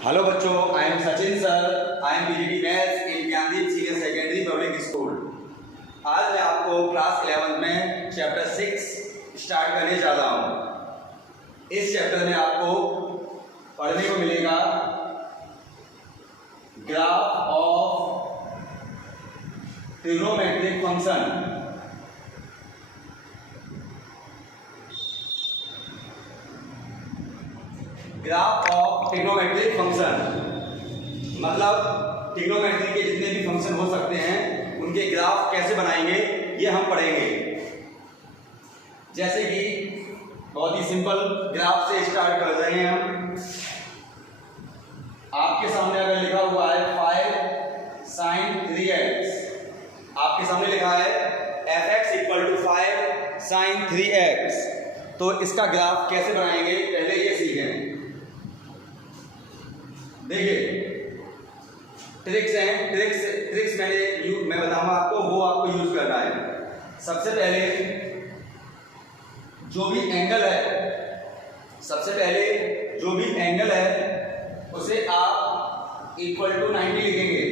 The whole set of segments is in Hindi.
हेलो बच्चों, I am Sachin sir, I am BGD maths in Gyandeep senior secondary public school. आज मैं आपको क्लास 11 में चैप्टर 6 स्टार्ट करने जा रहा हूँ। इस चैप्टर में आपको पढ़ने को मिलेगा graph of trigonometric function. Graph of trigonometric function मतलब ट्रिग्नोमेट्री के जितने भी फंक्शन हो सकते हैं उनके ग्राफ कैसे बनाएंगे ये हम पढ़ेंगे। जैसे कि बहुत ही सिंपल ग्राफ से स्टार्ट कर रहे हैं हम। आपके सामने अगर लिखा हुआ है 5 sin 3x, आपके सामने लिखा है fx = 5 sin 3x, तो इसका ग्राफ कैसे बनाएंगे पहले ये सीखें। देखिए ट्रिक्स हैं, ट्रिक्स मैं बताऊंगा आपको, वो आपको यूज करना है। सबसे पहले जो भी एंगल है उसे आप =90 लिखेंगे।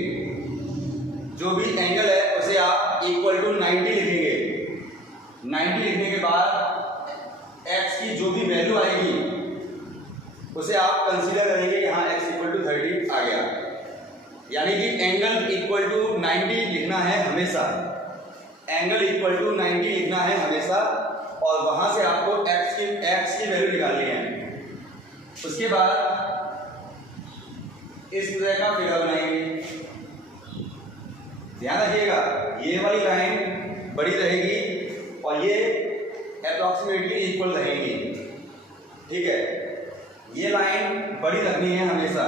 जो भी एंगल है उसे आप =90 लिखेंगे। 90 लिखने के बाद x की जो भी वैल्यू आएगी उसे आप कंसीडर करेंगे कि हाँ x = 30 आ गया। यानी कि एंगल =90 लिखना है हमेशा, एंगल =90 लिखना है हमेशा, और वहां से आपको x की वैल्यू निकालनी है। उसके बाद इस तरह का फिगर बनाएंगे। ध्यान रखिएगा ये वाली लाइन बड़ी रहेगी और ये अप्रॉक्सीमेटली इक्वल रहेंगी। ठीक है, ये लाइन बड़ी रखनी है हमेशा,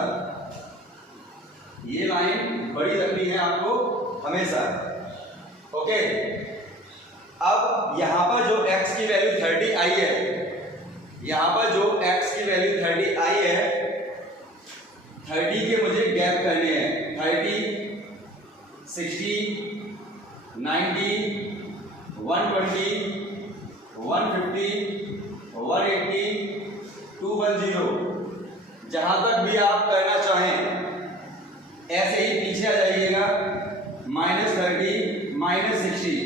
ये लाइन बड़ी रखनी है आपको हमेशा। ओके, अब यहां पर जो x की वैल्यू 30 आई है, यहां पर जो x की वैल्यू 30 आई है, 30 के मुझे गैप करने हैं। 30, 60, 90, 120, 150, 180, 210, जहां तक भी आप करना चाहें ऐसे ही पीछे आ जाइएगा। -30, -60,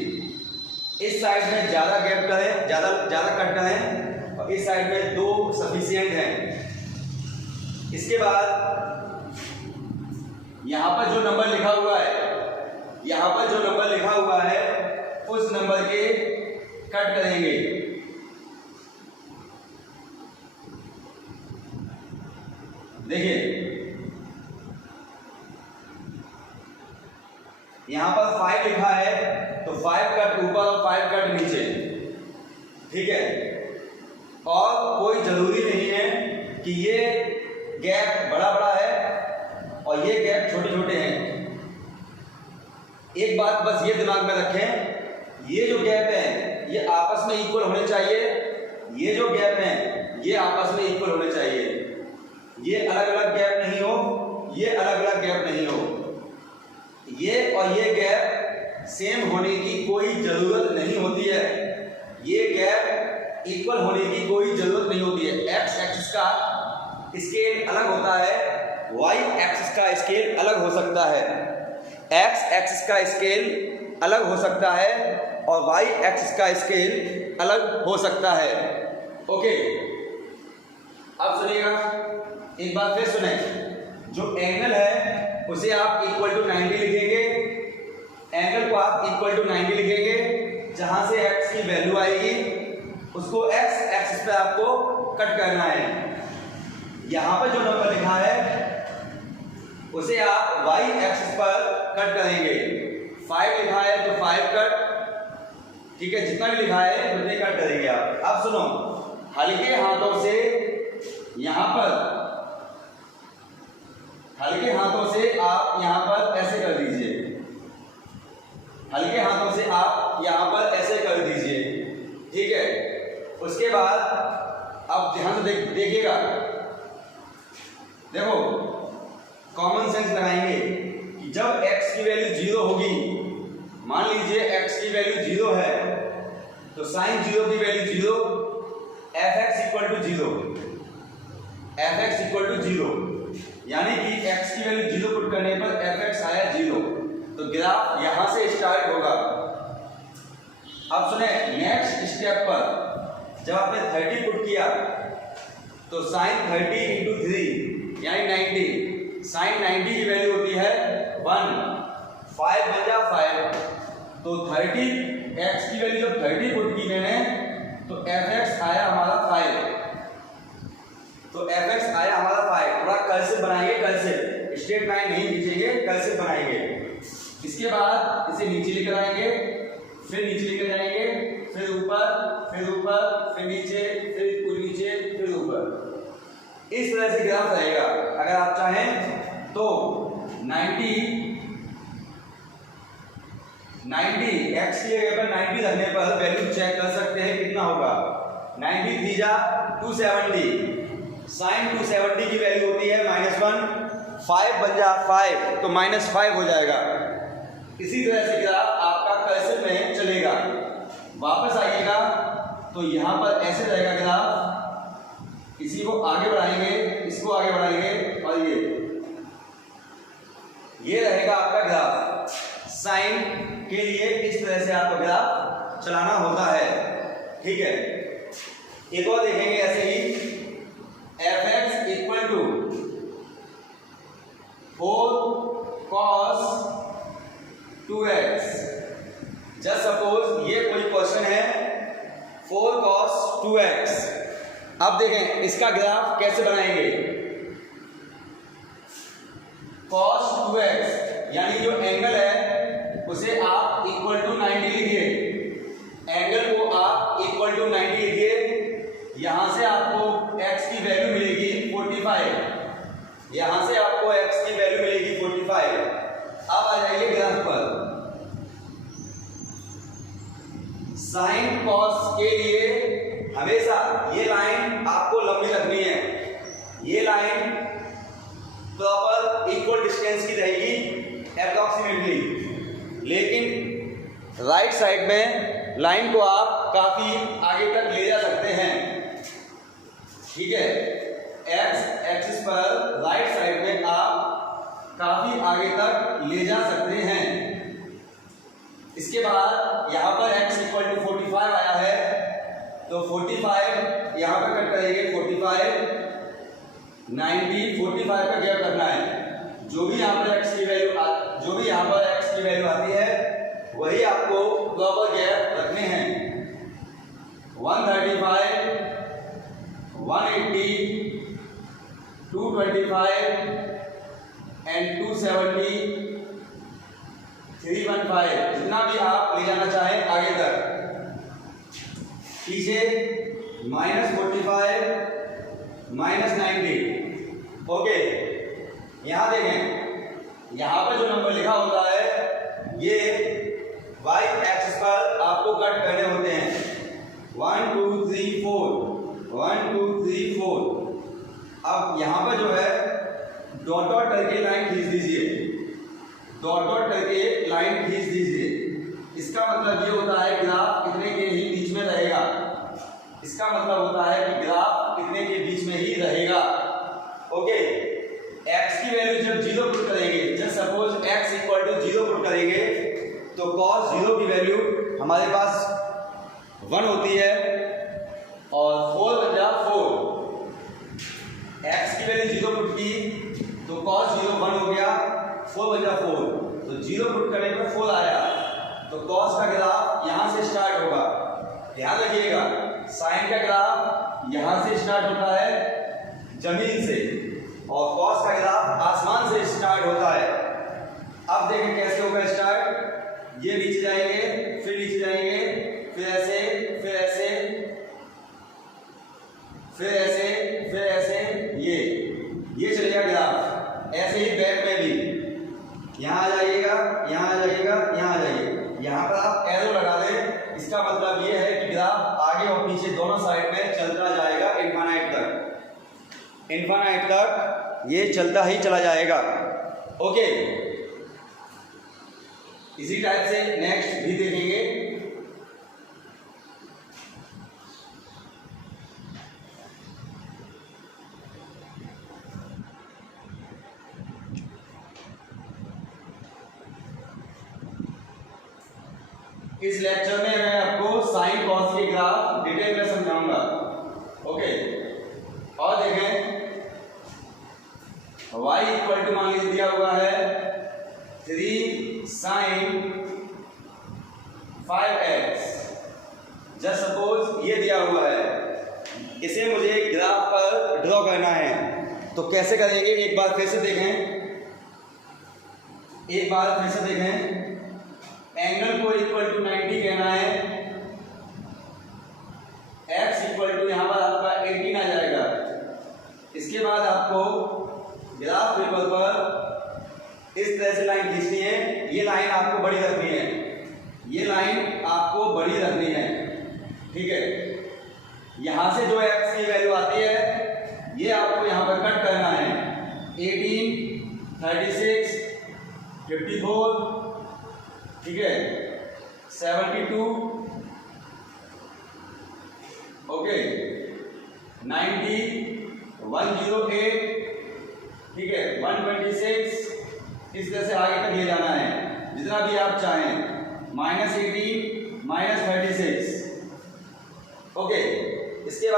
इस साइड में ज्यादा गैप करें, ज्यादा कट करें, और इस साइड में 2 सफिशिएंट हैं। इसके बाद यहां पर जो नंबर लिखा हुआ है, उस नंबर के कट करेंगे। देखिए यहां पर 5 लिखा है तो 5 कट ऊपर और 5 कट नीचे। ठीक है, और कोई जरूरी नहीं है कि ये गैप बड़ा है और ये गैप छोटे हैं। एक बात बस ये दिमाग में रखें, ये जो गैप है ये आपस में इक्वल होने चाहिए, ये जो गैप है ये आपस में इक्वल होने चाहिए। ये अलग अलग गैप नहीं हो, ये अलग अलग गैप नहीं हो, ये और ये गैप सेम होने की कोई जरूरत नहीं होती है। ये गैप इक्वल होने की कोई जरूरत नहीं होती है। x एक्सिस का स्केल अलग होता है, y एक्सिस का स्केल अलग हो सकता है, x एक्सिस का स्केल अलग हो सकता है और y एक्सिस का स्केल अलग हो सकता है। ओके, अब सुनिएगा, एक बार फिर सुने। जो एंगल है उसे आप =90 लिखेंगे, एंगल को आप =90 लिखेंगे। जहां से x की वैल्यू आएगी उसको x एक्सिस पे आपको कट करना है। यहां पर जो नंबर लिखा है उसे आप y एक्सिस पर कट करेंगे। 5 लिखा है तो 5 कट, ठीक है, जितना भी लिखा है उतने कट करेंगे आप। अब सुनो, हल्के हाथों से यहां पर, हल्के हाथों से आप यहां पर ऐसे कर दीजिए, हल्के हाथों से आप यहां पर ऐसे कर दीजिए। ठीक है, उसके बाद अब ध्यान से देखिएगा, देखो कॉमन सेंस लगाएंगे कि जब x की वैल्यू 0 होगी, मान लीजिए x की वैल्यू 0 है तो sin 0 की वैल्यू 0, fx = 0, fx = 0। यानी कि x की वैल्यू 0 पुट करने पर fx आया 0। तो ग्राफ यहां से स्टार्ट होगा। अब सुने, नेक्स्ट स्टेप पर जब आपने 30 पुट किया तो sin 30 इंटू 3 यानी 90, sin 90 की वैल्यू होती है 1, 5 बन जा 5। तो 30 x की वैल्यू जब 30 पुट की मैंने तो fx आया हमारा 5। तो fx आया हमारा 5। थोड़ा कर्सिव बनाएंगे, कर्सिव, स्ट्रेट लाइन नहीं खींचेंगे, कर्सिव बनाएंगे। इसके बाद इसे नीचे लेकर आएंगे, फिर नीचे लेकर जाएंगे, फिर ऊपर, फिर ऊपर, फिर नीचे, फिर नीचे, फिर ऊपर। इस तरह से ग्राफ रहेगा। अगर आप चाहें तो 90 x की जगह पर 90 रखने पर वैल्यू चेक कर सकते हैं कितना होगा। 90 3 जा 270, साइन 270 की वैल्यू होती है -1, 5 बन जा 5 तो -5 हो जाएगा। इसी तरह से ग्राफ आपका कर्सिव में चलेगा। वापस आइएगा तो यहाँ पर ऐसे रहेगा ग्राफ। इसी को आगे बढ़ाएंगे, इसको आगे बढ़ाएंगे और ये रहेगा आपका ग्राफ। साइन के लिए इस तरह से आपका ग्राफ चलाना होता है। ठीक है, एक और देखेंगे ऐसे ही। fx equal to 4 cos 2x। Just suppose ये कोई क्वेश्चन है 4 cos 2x। अब देखें इसका ग्राफ कैसे बनाएंगे। cos 2x यानी जो एंगल है उसे आप इक्वल टू 90 लिखिए। एंगल को आप इक्वल टू 90 लिखिए। यहां से आपको x की वैल्यू मिलेगी 45। यहां से आपको x की वैल्यू मिलेगी 45। अब आ जाइए ग्राफ पर। साइन कॉस के लिए हमेशा ये लाइन आपको लंबी रखनी है। ये लाइन प्रॉपर इक्वल डिस्टेंस की रहेगी अप्रॉक्सीमेटली, लेकिन राइट साइड में लाइन को आप काफी आगे तक ले जा सकते हैं। ठीक है, x एक्सिस पर राइट साइड में आप काफी आगे तक ले जा सकते हैं। इसके बाद यहाँ पर x इक्वल टू 45 आया है तो 45 यहाँ पे कट करेंगे। 45 90 45 का गैप रखना है। जो भी यहाँ पर x की वैल्यू आती है वही आपको प्रॉपर गैप रखने हैं। 135 180 225 एंड 270 315 जितना भी आप ले जाना चाहें आगे तक। पीछे -45 -90। ओके, यहां देखें, यहां पर जो नंबर लिखा होता है ये y एक्सिस पर आपको कट करने होते हैं। 1 2 3 4 1 2 3 4। अब यहां पर जो है डॉट डॉट करके लाइन खींच दीजिए। डॉट डॉट करके लाइन खींच दीजिए। इसका मतलब ये होता है ग्राफ इतने के ही बीच में रहेगा। इसका मतलब होता है कि ग्राफ इतने के बीच में ही रहेगा। ओके, x की वैल्यू जब 0 पुट करेंगे, just suppose x equal to 0 put करेंगे तो cos 0 की वैल्यू हमारे पास 1 होती है और 4 बन जा 4। x की वैल्यू 0 पुट की तो cos 0 1 हो गया, 4 बन जा 4। तो 0 पुट करने पर 4 आया तो cos का ग्राफ यहां से स्टार्ट होगा। ध्यान रखिएगा, साइन का ग्राफ यहां से स्टार्ट होता है जमीन से और cos का ग्राफ आसमान से स्टार्ट होता है। अब देखें कैसे होगा स्टार्ट। ये नीचे जाएंगे, फिर नीचे जाएंगे, फिर ऐसे, फिर ऐसे, फिर ऐसे, फिर ऐसे, ये चलेगा ग्राफ। ऐसे ही बैक में भी यहाँ आ जाइएगा, यहाँ आ जाइएगा, यहाँ आ जाइए। यहाँ पर आप एरो लगा दें, इसका मतलब ये है कि ग्राफ आगे और पीछे दोनों साइड में चलता जाएगा इनफाइनाइट तक। इनफाइनाइट तक ये चलता ही चला जाएगा। ओके, इसी टाइप से नेक्स्ट भी देखेंगे। इस लेक्चर में मैं आपको साइन कॉस के ग्राफ डिटेल में समझाऊंगा। ओके, और देखें y इक्वल टू मान लीजिए दिया हुआ है 3 sin 5x। जस्ट सपोज ये दिया हुआ है, इसे मुझे ग्राफ पर ड्रॉ करना है, तो कैसे करेंगे एक बार फिर से देखें, एंगल को इक्वल टू 90 कहना है, x इक्वल टू यहाँ पर आपका 18 आ जाएगा। इसके बाद आपको ग्राफ पेपर पर इस तरह से लाइन खींचनी है, ये लाइन आपको बड़ी रखनी है, ये लाइन आपको बड़ी रखनी है, ठीक है। यहां से जो x की वैल्यू आती है ये आपको यहां पर कट करना है, 18, 36, 54, ठीक है, 72, ओके, 90, 108, ठीक है, 126, इस तरह से आगे तक ले जाना है जितना भी आप चाहें, -18, -36, ओके। इसके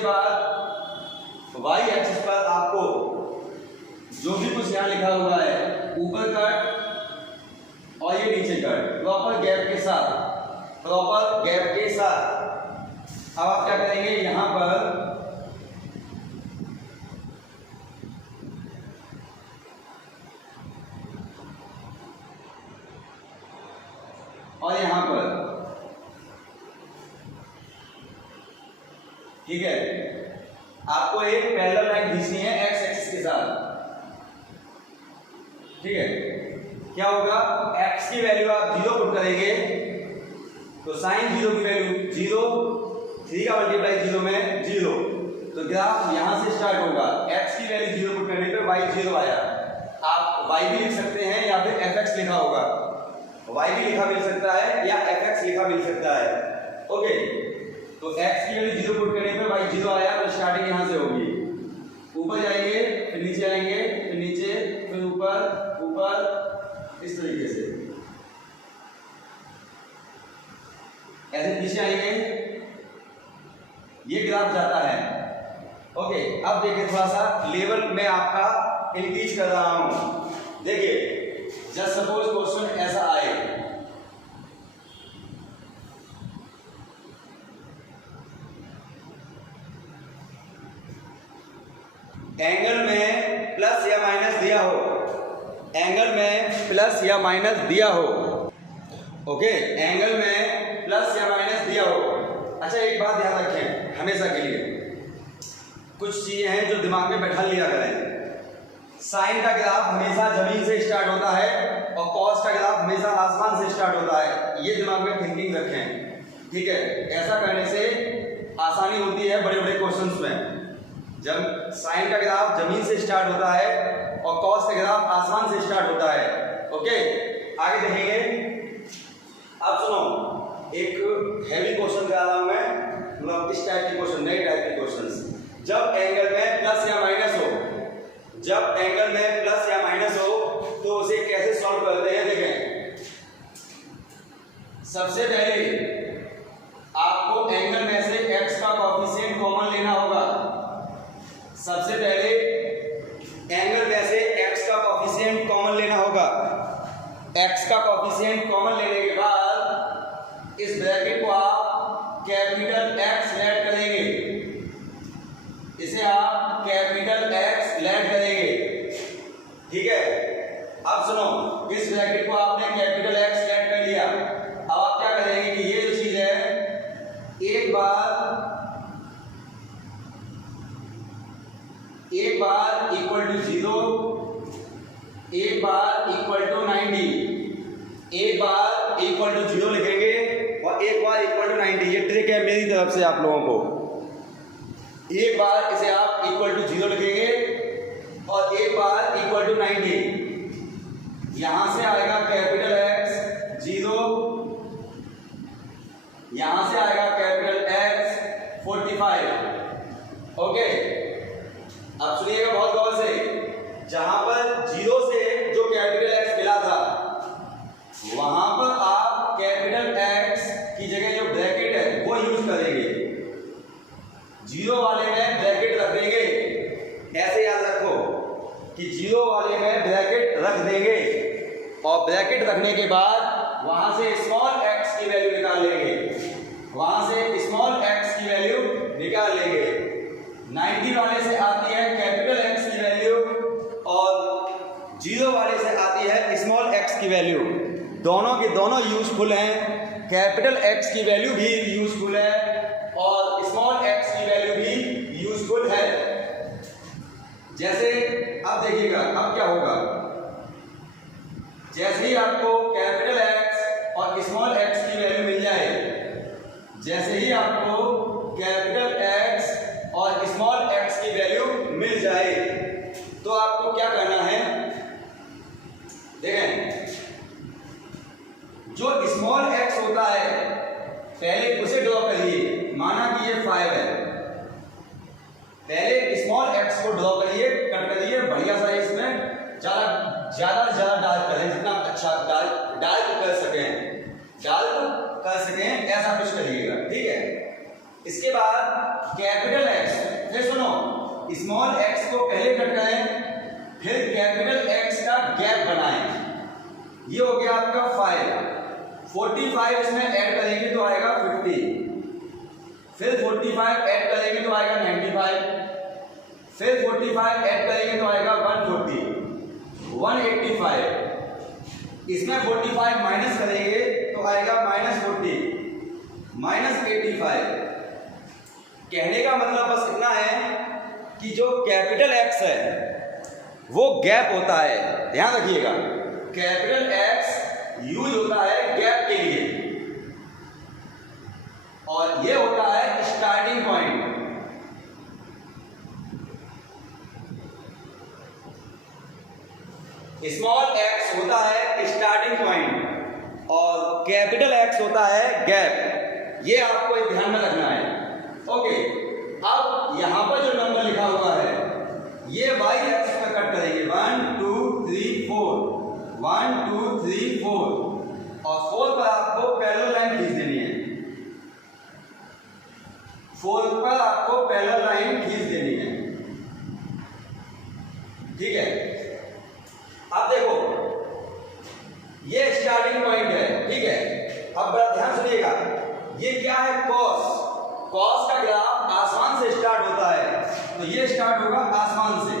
बाद y एक्सिस पर आपको जो भी कुछ यहाँ लिखा हुआ है, ऊपर कट और ये नीचे कट, प्रॉपर गैप के साथ, अब आप क्या करेंगे, यहां पर और यहां पर, ठीक है, आपको एक पैरेलल लाइन खींचनी है x एक्सिस के साथ, ठीक है। क्या होगा, x की वैल्यू आप 0 पुट करेंगे तो साइन 0 की वैल्यू 0, 3 का मल्टीप्लाई 0 में 0, तो ग्राफ यहां से स्टार्ट होगा, x की वैल्यू 0 पुट करने पे y 0 आया। आप y भी लिख सकते हैं या फिर fx लिखा होगा, y भी लिखा मिल सकता है या fx लिखा मिल सकता है, ओके। तो x की वैल्यू 0 पुट करने पे y 0 आया, तो स्टार्टिंग यहां से होगी, ऊपर जाएंगे, फिर नीचे आएंगे, फिर नीचे, फिर ऊपर, इस तरीके से ऐसे पीछे आएंगे, ये ग्राफ जाता है, ओके। अब देखिए थोड़ा सा लेवल में आपका इंक्रीज कर रहा हूं, देखिए जस्ट सपोज क्वेश्चन ऐसा आए, एंगल में प्लस या माइनस दिया हो, ओके, एंगल में प्लस या माइनस दिया हो। अच्छा, एक बात ध्यान रखें हमेशा के लिए, कुछ चीजें हैं जो दिमाग में बैठा लिया करें। साइन का ग्राफ हमेशा जमीन से स्टार्ट होता है और कॉस का ग्राफ हमेशा आसमान से स्टार्ट होता है, ये दिमाग में थिंकिंग रखें, ठीक है। ऐसा करने से आसानी होती है बड़े बड़े क्वेश्चंस में। जब साइन का ग्राफ जमीन से स्टार्ट होता है और कॉस का ग्राफ आसमान से स्टार्ट होता है, ओके। आगे देखेंगे, अब सुनो, एक हैवी क्वेश्चन करा रहा हूं मैं, मतलब इस टाइप के क्वेश्चन, नए टाइप के क्वेश्चंस। जब एंगल में प्लस या माइनस हो, तो उसे कैसे सॉल्व करते हैं, देखें। सबसे पहले आपको एंगल में से x का कोएफिशिएंट कॉमन लेना होगा, x का कोएफिशिएंट कॉमन लेने के बाद इस ब्रैकेट को आप कैपिटल X लेट करेंगे, इसे आप कैपिटल X लेट करेंगे, ठीक है। अब सुनो, इस ब्रैकेट को आपने कैपिटल X लेट कर लिया, अब आप क्या करेंगे कि ये जो चीज है, एक बार इक्वल टू 0, एक बार इक्वल टू 90, एक बार इक्वल टू 0 लिखेंगे और एक बार इक्वल टू 90। ये ट्रिक है मेरी तरफ से आप लोगों को। एक बार इसे आप इक्वल टू 0 लिखेंगे और एक बार इक्वल टू 90। यहां से आएगा कैपिटल X 0, यहां से आएगा कैपिटल X 45, ओके। अब सुनिएगा बहुत गौर से, जहां पर 0 से जो कैपिटल X मिला था वहां पर आप कि 0 वाले में ब्रैकेट रख देंगे और ब्रैकेट रखने के बाद वहां से स्मॉल x की वैल्यू निकाल लेंगे, वहां से स्मॉल x की वैल्यू निकाल लेंगे। 90 वाले से आती है कैपिटल X की वैल्यू और 0 वाले से आती है स्मॉल x की वैल्यू। दोनों के दोनों यूजफुल हैं, कैपिटल X की वैल्यू भी यूजफुल है और स्मॉल x की वैल्यू भी यूजफुल है। जैसे अब देखिएगा अब क्या होगा, जैसे ही आपको कैपिटल X और स्मॉल x की वैल्यू मिल जाए, जैसे ही आपको कैपिटल X और स्मॉल x की वैल्यू मिल जाए तो आपको क्या करना है, देखें जो स्मॉल x होता है पहले उसे ड्रॉ करिए। माना कि ये 5 है, पहले स्मॉल x को ड्रॉ करिए, कट करिए बढ़िया सा, इसमें ज्यादा से ज्यादा डार्क करें, जितना अच्छा डार्क कर सकें ऐसा कुछ करिएगा, ठीक है। इसके बाद कैपिटल X, फिर सुनो स्मॉल x को पहले कट करें, फिर कैपिटल X का गैप बनाएं। ये हो गया आपका 5। 45 इसमें ऐड करेंगे तो आएगा 50, फिर 45 ऐड करेंगे तो आएगा 95, फिर 45 ऐड करेंगे तो आएगा 140, 185, इसमें 45 माइनस करेंगे तो आएगा -40, -85। कहने का मतलब बस इतना है कि जो कैपिटल X है वो गैप होता है, ध्यान रखिएगा, कैपिटल X यूज होता है गैप के लिए और ये होता है स्टार्टिंग पॉइंट। स्मॉल x होता है स्टार्टिंग पॉइंट और कैपिटल X होता है गैप। ये आपको एक ध्यान में रखना है, ओके। अब यहां पर जो नंबर लिखा हुआ है ये y एक्सिस पर कट करेंगे, 1 2 3 4, 1 2 3 4 और 4 पर आपको पैरेलल लाइन खींच देनी है, 4 पर आपको पैरेलल लाइन खींच देनी है, ठीक है। अब देखो ये स्टार्टिंग पॉइंट है, ठीक है। अब बड़ा ध्यान सुनिएगा, ये क्या है, कॉस का ग्राफ आसमान से स्टार्ट होता है, तो ये स्टार्ट होगा आसमान से,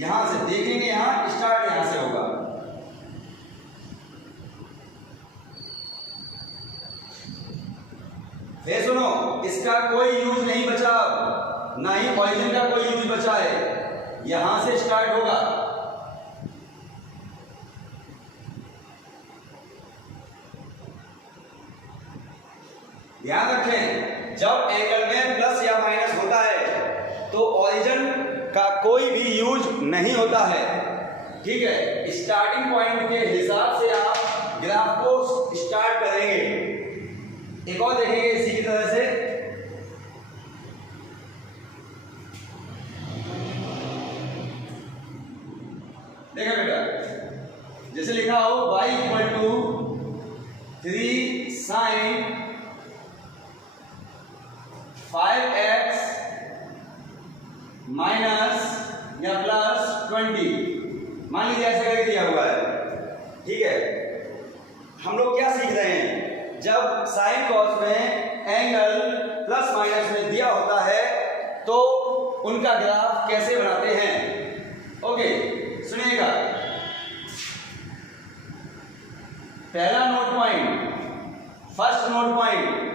यहां से देखेंगे, यहां स्टार्ट यहां से होगा। फिर सुनो, इसका कोई यूज नहीं बचा, ना ही ऑरिजिन का कोई यूज बचा है, यहां से स्टार्ट होगा। ध्यान रखें, जब एंगल में प्लस या माइनस होता है तो ऑरिजिन का कोई भी यूज नहीं होता है, ठीक है। स्टार्टिंग पॉइंट के हिसाब से आप ग्राफ को स्टार्ट करेंगे। एक और देखेंगे इसी की तरह से, देखा बेटा, जैसे लिखा हो y = 3 sin 5x माइनस या प्लस 20, मान लीजिए ऐसे करके दिया हुआ है, ठीक है। हम लोग क्या सीख रहे हैं, जब साइन कॉस में एंगल प्लस माइनस में दिया होता है तो उनका ग्राफ कैसे बनाते हैं, ओके। सुनिएगा, पहला note point, first note point,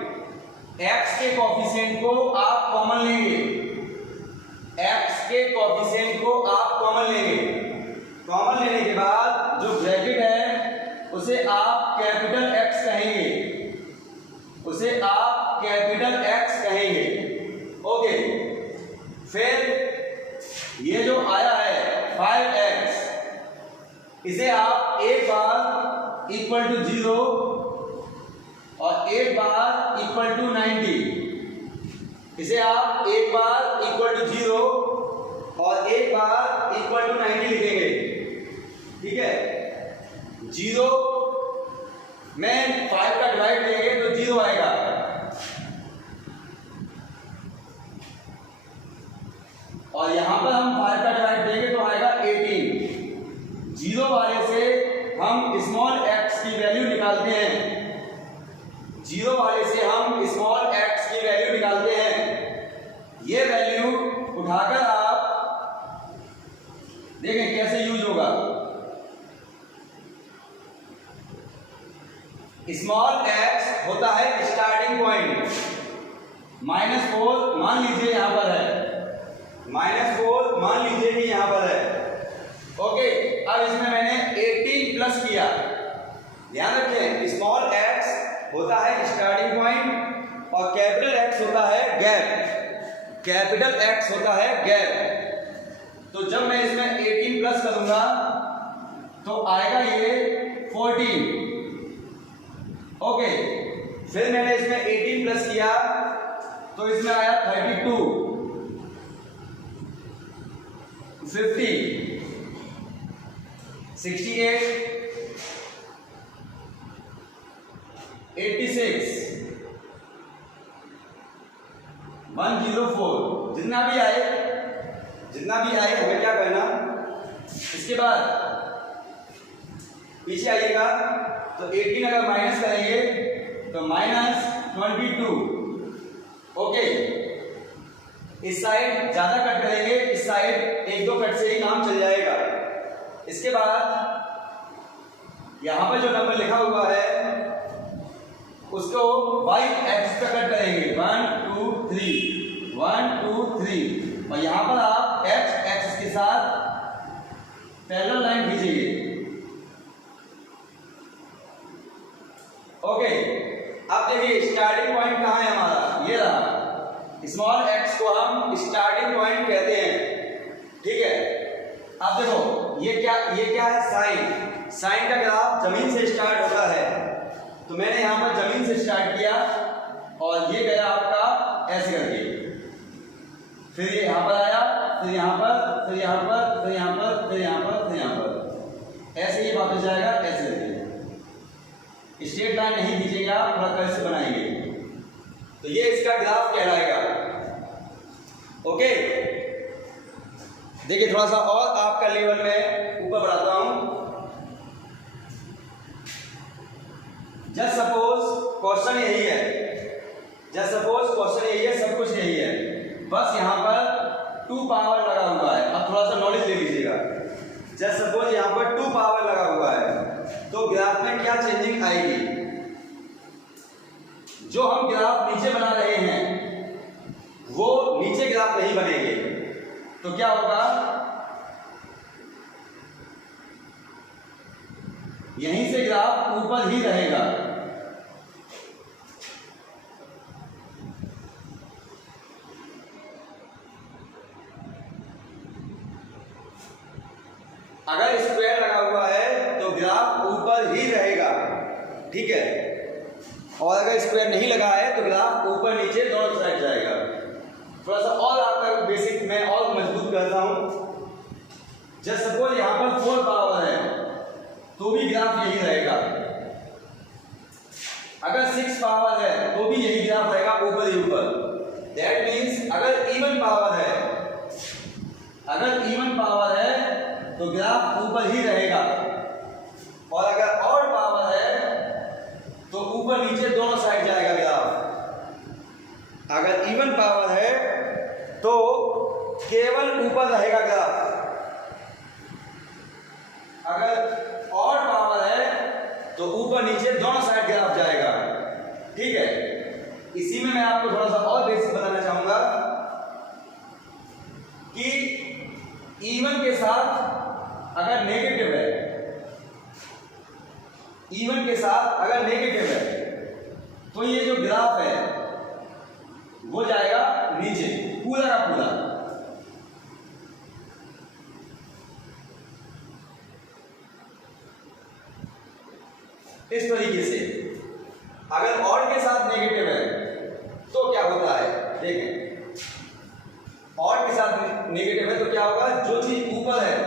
x के कोफिशिएंट को आप कॉमन लेंगे, x के कोफिशिएंट को आप कॉमन लेंगे। कॉमन लेने के बाद जो ब्रैकेट है उसे आप कैपिटल X कहेंगे, उसे आप कैपिटल X कहेंगे, ओके। फिर ये जो आया है 5x, इसे आप एक बार इक्वल टू 0 और एक बार इक्वल टू 90, इसे आप एक बार इक्वल टू 0 और एक बार इक्वल टू 90 लिखेंगे, ठीक है। 0 में 5 का डिवाइड देंगे तो 0 आएगा, और यहां पर हम 5 का डिवाइड देंगे तो आएगा 18। देखें कैसे यूज होगा। स्मॉल एक्स होता है स्टार्टिंग पॉइंट, -4 मान लीजिए यहां पर है, -4 मान लीजिए कि यहां पर है। ओके, अब इसमें मैंने 18 प्लस किया। ध्यान रखें, स्मॉल एक्स होता है स्टार्टिंग पॉइंट और कैपिटल एक्स होता है गैप, कैपिटल एक्स होता है गैप। तो जब मैं इसमें 18 प्लस करूंगा तो आएगा ये 14। ओके, फिर मैंने इसमें 18 प्लस किया तो इसमें आया 32, 50, 68, 86, 104, जितना भी आए हमें क्या करना। इसके बाद पीछे आइएगा तो 18 अगर माइनस करेंगे तो -22। ओके, इस साइड ज्यादा कट करेंगे, इस साइड 1-2 कट से ही काम चल जाएगा। इसके बाद यहां पर जो नंबर लिखा हुआ है उसको y एक्सिस पे कट करेंगे, 1 2 3 1 2 3, और यहां पर आप x एक्सिस के साथ पैरेलल लाइन खींचेंगे। ओके, अब देखिए स्टार्टिंग पॉइंट कहां है हमारा, ये रहा। स्मॉल एक्स को हम स्टार्टिंग पॉइंट कहते हैं, ठीक है। अब देखो ये क्या है, साइन का ग्राफ जमीन से स्टार्ट होता है। तो मैंने यहां पर जमीन से स्टार्ट किया और ये गया आपका ऐसे करके, फिर ये यहां पर आया, फिर यहां पर, फिर यहां पर, फिर यहां पर, फिर यहां पर, फिर यहां पर, ऐसे ही वापस जाएगा ऐसे करके। स्ट्रेट लाइन नहीं खींचेंगे आप, थोड़ा कर्व बनाएंगे तो ये इसका ग्राफ कहलाएगा। ओके, देखिए थोड़ा सा और आपका लेवल में ऊपर बढ़ाता हूं। जस्ट सपोज क्वेश्चन यही है, सब कुछ यही है, बस यहां पर 2 पावर लगा हुआ है। अब थोड़ा सा नॉलेज ले लीजिएगा। जस्ट सपोज यहां पर 2 पावर लगा हुआ है तो ग्राफ में क्या चेंजिंग आएगी। जो हम ग्राफ नीचे बना रहे हैं वो नीचे ग्राफ नहीं बनेंगे, तो क्या होगा, यहीं से ग्राफ ऊपर ही रहेगा। अगर स्क्वायर लगा हुआ है तो ग्राफ ऊपर ही रहेगा, ठीक है। और अगर स्क्वायर नहीं लगा है तो ग्राफ ऊपर नीचे दोनों साइड जाएगा। थोड़ा सा और आपका बेसिक मैं और मजबूत करता हूं। जस्ट सपोज यहां पर 4 पावर है तो भी ग्राफ यही रहेगा। अगर 6 पावर है तो भी यही ग्राफ रहेगा, ऊपर ही ऊपर। दैट मीन्स अगर इवन पावर है तो ग्राफ ऊपर ही रहेगा, और अगर ऑड पावर है तो ऊपर नीचे दोनों साइड जाएगा ग्राफ। अगर इवन पावर है तो केवल ऊपर रहेगा ग्राफ। अगर ऑड पावर है तो ऊपर नीचे दोनों साइड ग्राफ जाएगा, ठीक है। इसी में मैं आपको थोड़ा सा और बेसिक बताना चाहूंगा कि इवन के साथ अगर नेगेटिव है, तो ये जो ग्राफ है वो जाएगा नीचे पूरा का पूरा। इस तरीके से अगर ऑड के साथ नेगेटिव है तो क्या होता है, देखें, ऑड के साथ नेगेटिव है तो क्या होगा, जो चीज ऊपर है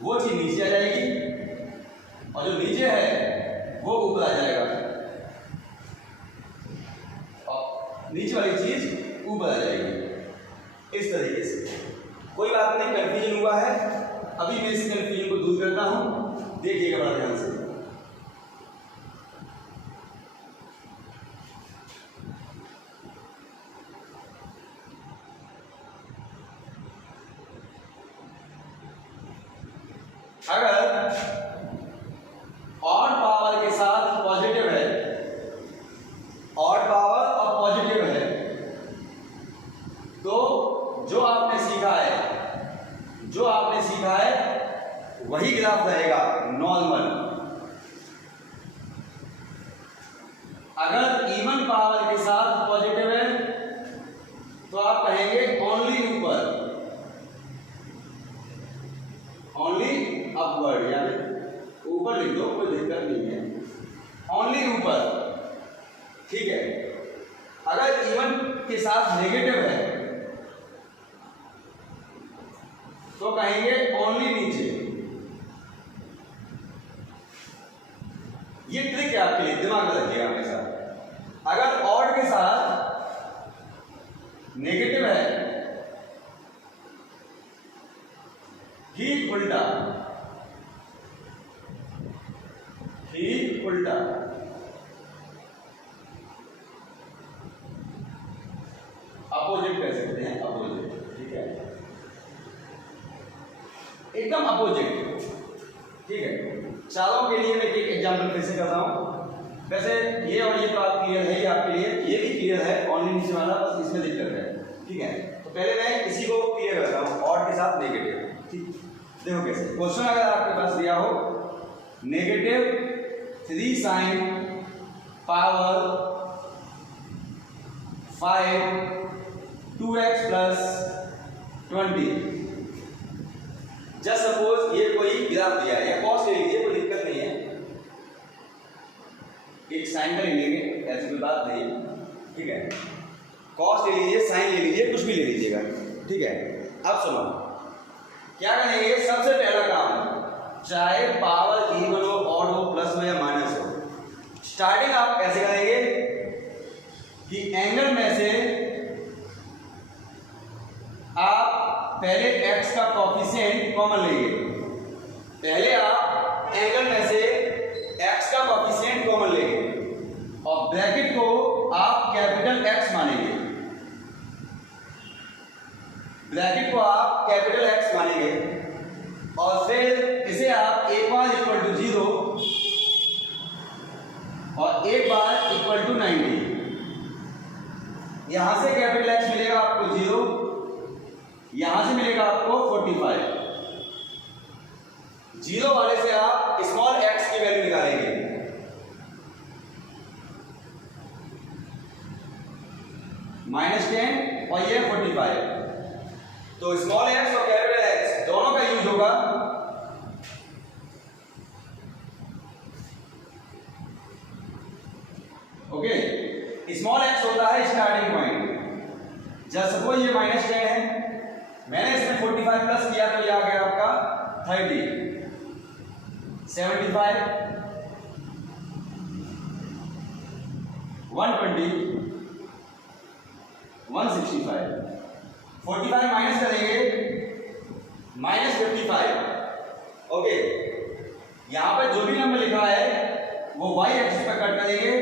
वो चीज नीचे आ जाएगी और जो नीचे है वो ऊपर आ जाएगा, और नीचे वाली चीज ऊपर आ जाएगी। इस तरीके से कोई बात नहीं, कंफ्यूजन हुआ है, अभी मैं इस कंफ्यूजन को दूर करता हूं, देखिएगा बड़ा ध्यान से। अगर ऑड पावर के साथ पॉजिटिव है, ऑड पावर और पॉजिटिव है, तो जो आपने सीखा है वही ग्राफ रहेगा नॉर्मल। अगर इवन पावर के साथ पॉजिटिव है तो आप कहेंगे ओनली ऊपर, ओनली अपवर्ड, यानी ऊपर लिख दो, कोई दिक्कत नहीं है, ओनली ऊपर, ठीक है। अगर इवन के साथ नेगेटिव है तो कहेंगे ओनली नीचे। ये ट्रिक है आपके लिए, दिमाग में रखिएगा हमेशा। अगर ऑड के साथ नेगेटिव है, ठीक उल्टा, ठीक उल्टा, अपोजिट कह सकते हैं, अपोजिट, ठीक है, एकदम अपोजिट, ठीक है। चारों के लिए मैं एक एग्जांपल फिर से कर रहा हूं। वैसे ये और ये तो आप क्लियर है ही, आपके लिए ये भी क्लियर है, ओनली नीचे वाला, बस इसमें दिक्कत है, ठीक है। तो पहले मैं इसी को क्लियर करता हूं, ऑड के साथ नेगेटिव, ठीक। देखो कैसे क्वेश्चन अगर आपके पास दिया हो, negative 3 sin power 5 2x plus 20, just suppose ये कोई ग्राफ दिया है, या कॉस ले लीजिए, कोई दिक्कत नहीं है, एक साइन का ले लेंगे, ऐसी कोई बात नहीं है, ठीक है। कॉस ले लीजिए, साइन ले लीजिए, कुछ भी ले लीजिएगा, ठीक है। अब सुनो क्या करेंगे, सबसे पहला काम, चाहे पावर इवन हो, ऑड हो, प्लस हो या माइनस हो, स्टार्टिंग आप ऐसे करेंगे कि एंगल में से आप पहले x का कॉफिशिएंट कॉमन लेंगे, पहले आप एंगल में से x का कॉफिशिएंट कॉमन लेंगे और ब्रैकेट को आप कैपिटल X मानेंगे, ब्रैकेट को आप कैपिटल X मानेंगे और फिर इसे आप एक बार इक्वल टू 0 और एक बार इक्वल टू 90, यहां से कैपिटल X मिलेगा आपको 0, यहां से मिलेगा आपको 45, 0 वाले से आप स्मॉल x की वैल्यू निकालेंगे, -10 और ये 45, तो स्मॉल x और कैपिटल X दोनों का यूज होगा, ओके। स्मॉल x होता है स्टार्टिंग पॉइंट, जब सपोज ये -10 है, मैंने इसमें 45 प्लस किया तो ये आ गया आपका 30, 75, 120, 165, 45 माइनस करेंगे -55, ओके। यहां पर जो भी नंबर लिखा है वो y एक्सिस पर कट करेंगे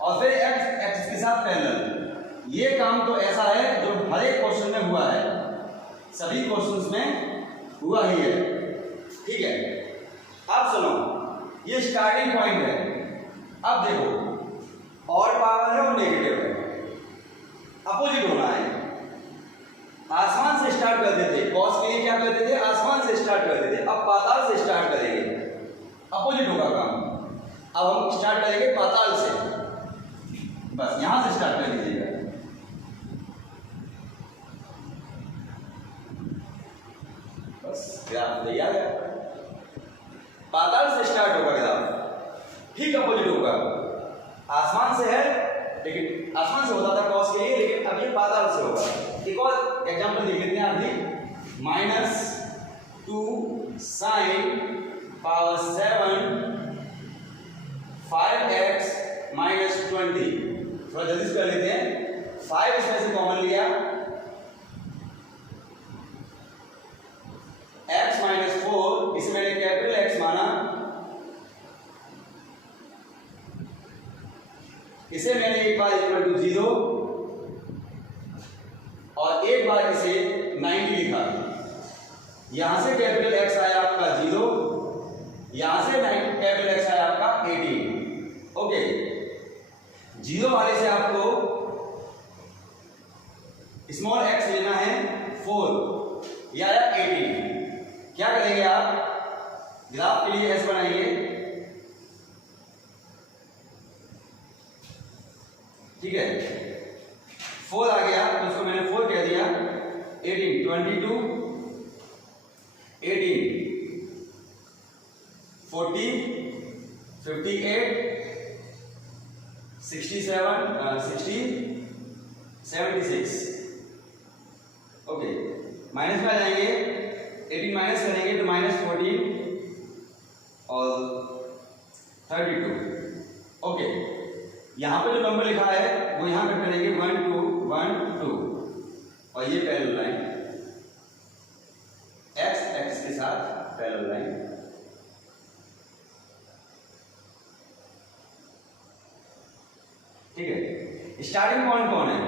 और फिर x एक्सिस के साथ पैरेलल। ये काम तो ऐसा है जो हर एक क्वेश्चन में हुआ है, सभी क्वेश्चंस में हुआ ही है, ठीक है। अब सुनो, ये स्टार्टिंग पॉइंट है, अब देखो ऑड पावर है और नेगेटिव है, अपोजिट होना है। आसमान से स्टार्ट करते थे, कॉस के लिए क्या करते थे, आसमान से स्टार्ट करते थे, अब पाताल से स्टार्ट करेंगे, अपोजिट होगा काम। अब हम स्टार्ट करेंगे पाताल से, बस यहां से स्टार्ट कर लीजिएगा, ग्राफ तैयार है, पाताल से स्टार्ट होगा ग्राफ, ठीक अपोजिट होगा, आसमान से है, लेकिन आसमान से होता था कॉस के लिए, लेकिन अब ये पाताल से होगा। एक और एग्जांपल देख लेते हैं अभी, -2 sin पावर 7 5x -20, थोड़ा जल्दी से कर लेते हैं, 5 इसमें से कॉमन लिया, x -4 इसे मैंने कैपिटल X माना, इसे मैंने एक बार इक्वल टू 0 और एक बार इसे 90 लिखा, यहां से कैपिटल एक्स आया आपका 0, यहां से कैपिटल एक्स आया आपका 18। ओके, 0 वाले से आपको स्मॉल एक्स लेना है 4, यह आया 18। क्या करेंगे आप, ग्राफ के लिए एस बनाइए, ठीक है। 4 आ गया तो उसको मैंने 4 कह दिया। 18, 22, 18, 40, 58, 67, 60, 76। ओके, माइनस में आ जाएंगे, 18 माइनस करेंगे तो -14 और 32। ओके, यहां पे जो नंबर लिखा है वो यहां पे करेंगे 1 2 1 2 और ये पैरेलल लाइन एक्स एक्स के साथ पैरेलल लाइन। ठीक है, स्टार्टिंग पॉइंट कौन है,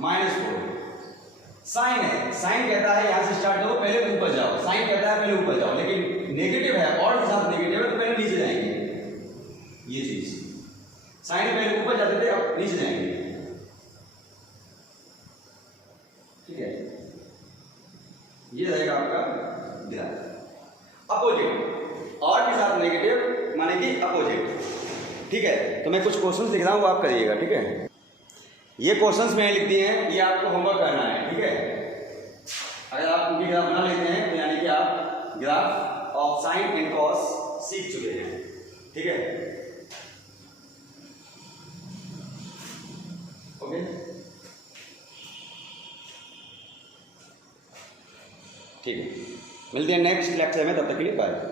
-4। साइन है, साइन कहता है यहां से स्टार्ट हो पहले ऊपर जाओ, साइन कहता है पहले ऊपर जाओ, लेकिन नेगेटिव है और के साथ नेगेटिव है तो पहले नीचे जाएंगे। ये चीज साइन पहले ऊपर जाते थे, अब नीचे जाएंगे। ठीक है, ये रहेगा आपका ग्राफ। अपोजिट और के साथ नेगेटिव माने कि अपोजिट। ठीक है, तो मैं कुछ क्वेश्चंस लिख रहा हूं, वो आप करिएगा। ठीक है, ये क्वेश्चंस मैंने लिख दिए हैं, ये आपको होमवर्क करना है। ठीक है, अगर आप उनकी ग्राफ बना लेते हैं तो यानी कि आप graph of sine and cos सीख चुके हैं। ठीक है, ओके, ठीक है, मिलते हैं नेक्स्ट लेक्चर में, तब तक के लिए बाय।